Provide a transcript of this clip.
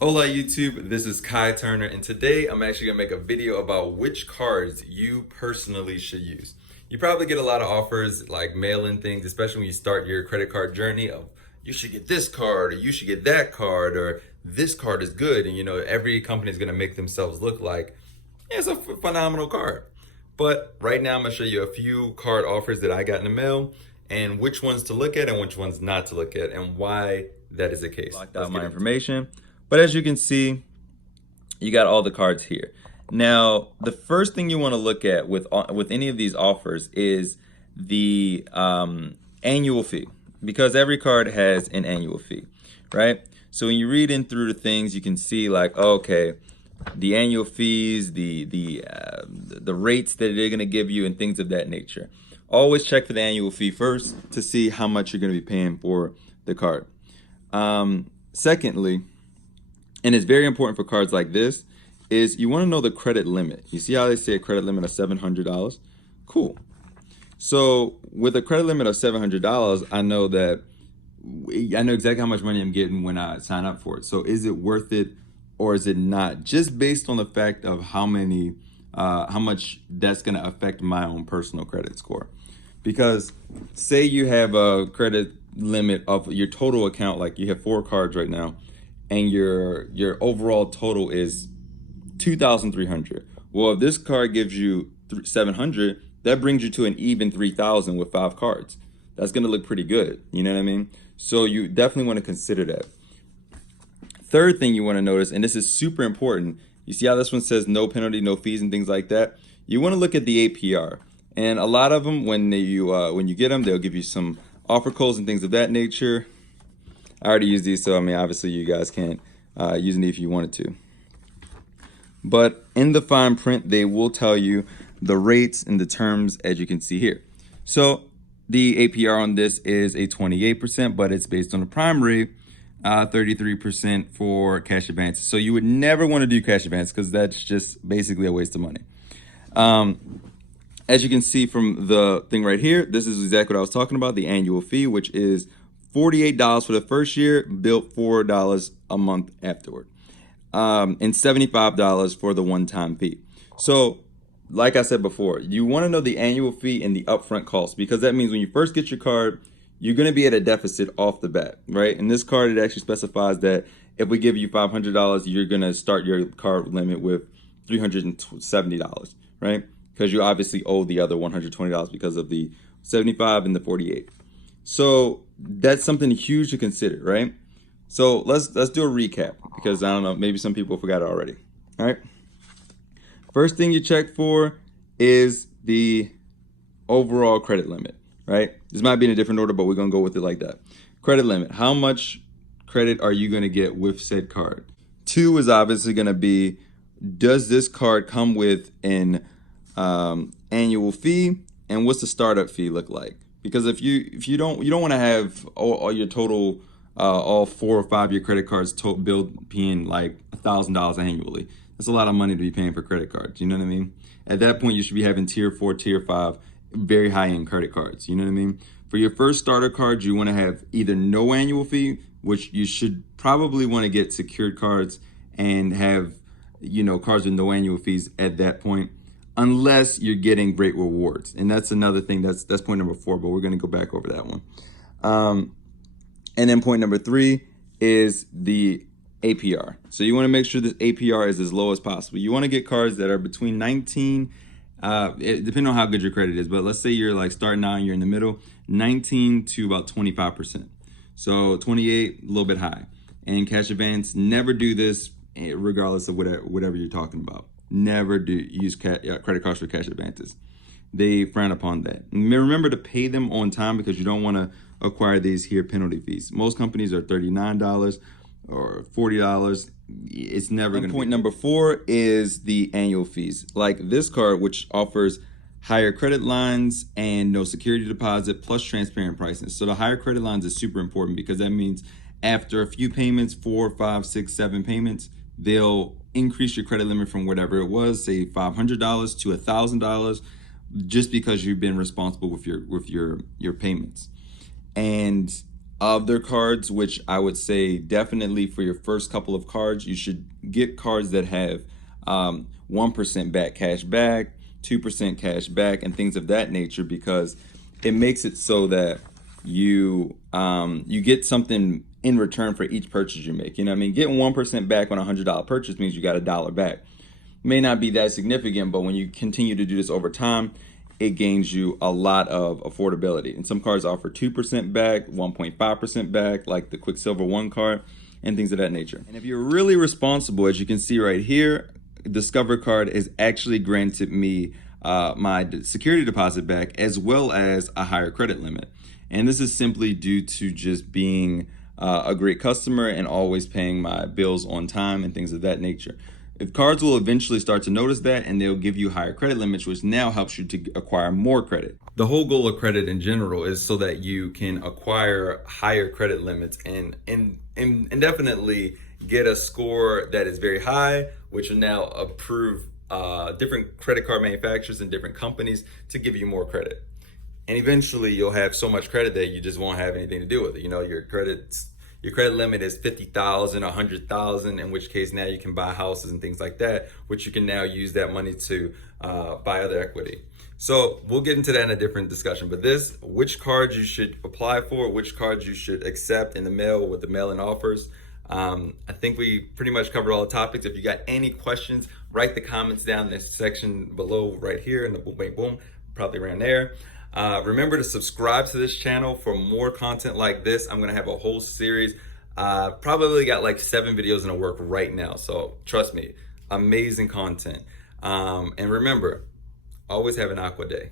Hola YouTube, this is Khi Turner, and today I'm actually gonna make a video about which cards you personally should use. You probably get a lot of offers like mail-in things, especially when you start your credit card journey of you should get this card or you should get that card or this card is good, and every company is gonna make themselves look like it's a phenomenal card. But right now I'm gonna show you a few card offers that I got in the mail and which ones to look at and which ones not to look at and why that is the case. Locked out my information. But as you can see, you got all the cards here. Now, the first thing you want to look at with any of these offers is the annual fee, because every card has an annual fee, right? So when you read in through the things, you can see like, okay, the annual fees, the rates that they're gonna give you, and things of that nature. Always check for the annual fee first to see how much you're gonna be paying for the card. Secondly, and it's very important for cards like this, is you want to know the credit limit. You see how they say a credit limit of $700? Cool. So with a credit limit of $700, I know exactly how much money I'm getting when I sign up for it. So is it worth it or is it not? Just based on the fact of how much that's going to affect my own personal credit score. Because say you have a credit limit of your total account, like you have 4 cards right now, and your overall total is 2,300. Well, if this card gives you 700, that brings you to an even 3,000 with 5 cards. That's gonna look pretty good, you know what I mean? So you definitely want to consider that. Third thing you want to notice, and this is super important, you see how this one says no penalty, no fees, and things like that? You want to look at the APR. And a lot of them, when you get them, they'll give you some offer codes and things of that nature. I already used these, so I mean, obviously you guys can't use any if you wanted to. But in the fine print, they will tell you the rates and the terms, as you can see here. So the APR on this is a 28%, but it's based on the prime rate, 33% for cash advances. So you would never want to do cash advance because that's just basically a waste of money. As you can see from the thing right here, this is exactly what I was talking about, the annual fee, which is $48 for the first year, billed $4 a month afterward, and $75 for the one-time fee. So like I said before, you want to know the annual fee and the upfront cost, because that means when you first get your card, you're going to be at a deficit off the bat, right? In this card, it actually specifies that if we give you $500, you're going to start your card limit with $370, right? Because you obviously owe the other $120 because of the 75 and the 48. So that's something huge to consider, right? So let's do a recap, because I don't know, maybe some people forgot it already. All right. First thing you check for is the overall credit limit, right? This might be in a different order, but we're gonna go with it like that. Credit limit. How much credit are you gonna get with said card? 2 is obviously gonna be, does this card come with an annual fee, and what's the startup fee look like? Because if you don't want to have all your total all 4 or 5 year credit cards billed paying like $1,000 annually. That's a lot of money to be paying for credit cards. You know what I mean? At that point, you should be having tier 4, tier 5, very high end credit cards. You know what I mean? For your first starter cards, you want to have either no annual fee, which you should probably want to get secured cards and have cards with no annual fees at that point, unless you're getting great rewards. And that's another thing, that's point number 4, but we're going to go back over that one. And then point number 3 is the APR. So you want to make sure this APR is as low as possible. You want to get cards that are between 19, depending on how good your credit is, but let's say you're like starting out and you're in the middle, 19 to about 25%. So 28, a little bit high. And cash advance, never do this regardless of whatever you're talking about. Never use credit cards for cash advances. They frown upon that. And remember to pay them on time, because you don't want to acquire these here penalty fees. Most companies are $39 or $40. It's never going to. Point number 4 is the annual fees. Like this card, which offers higher credit lines and no security deposit plus transparent pricing. So the higher credit lines is super important, because that means after a few payments, 4, 5, 6, 7 payments, they'll increase your credit limit from whatever it was, say $500 to $1,000, just because you've been responsible with your payments. And of their cards, which I would say definitely for your first couple of cards, you should get cards that have 1% back cash back, 2% cash back, and things of that nature, because it makes it so that you get something in return for each purchase you make. You know what I mean? Getting 1% back on a $100 purchase means you got $1 back. May not be that significant, but when you continue to do this over time, it gains you a lot of affordability. And some cards offer 2% back, 1.5% back, like the Quicksilver One card, and things of that nature. And if you're really responsible, as you can see right here, Discover card has actually granted me my security deposit back, as well as a higher credit limit. And this is simply due to just being a great customer and always paying my bills on time and things of that nature. If cards will eventually start to notice that, and they'll give you higher credit limits, which now helps you to acquire more credit. The whole goal of credit in general is so that you can acquire higher credit limits and indefinitely get a score that is very high, which will now approve different credit card manufacturers and different companies to give you more credit. And eventually you'll have so much credit that you just won't have anything to do with it. You know, your credit limit is 50,000, 100,000, in which case now you can buy houses and things like that, which you can now use that money to buy other equity. So we'll get into that in a different discussion, but which cards you should apply for, which cards you should accept in the mail with the mail-in offers. I think we pretty much covered all the topics. If you got any questions, write the comments down in this section below right here in the boom, bang, boom, probably around there. Remember to subscribe to this channel for more content like this. I'm gonna have a whole series. Probably got like 7 videos in the work right now. So trust me, amazing content. And remember, always have an Aqua day.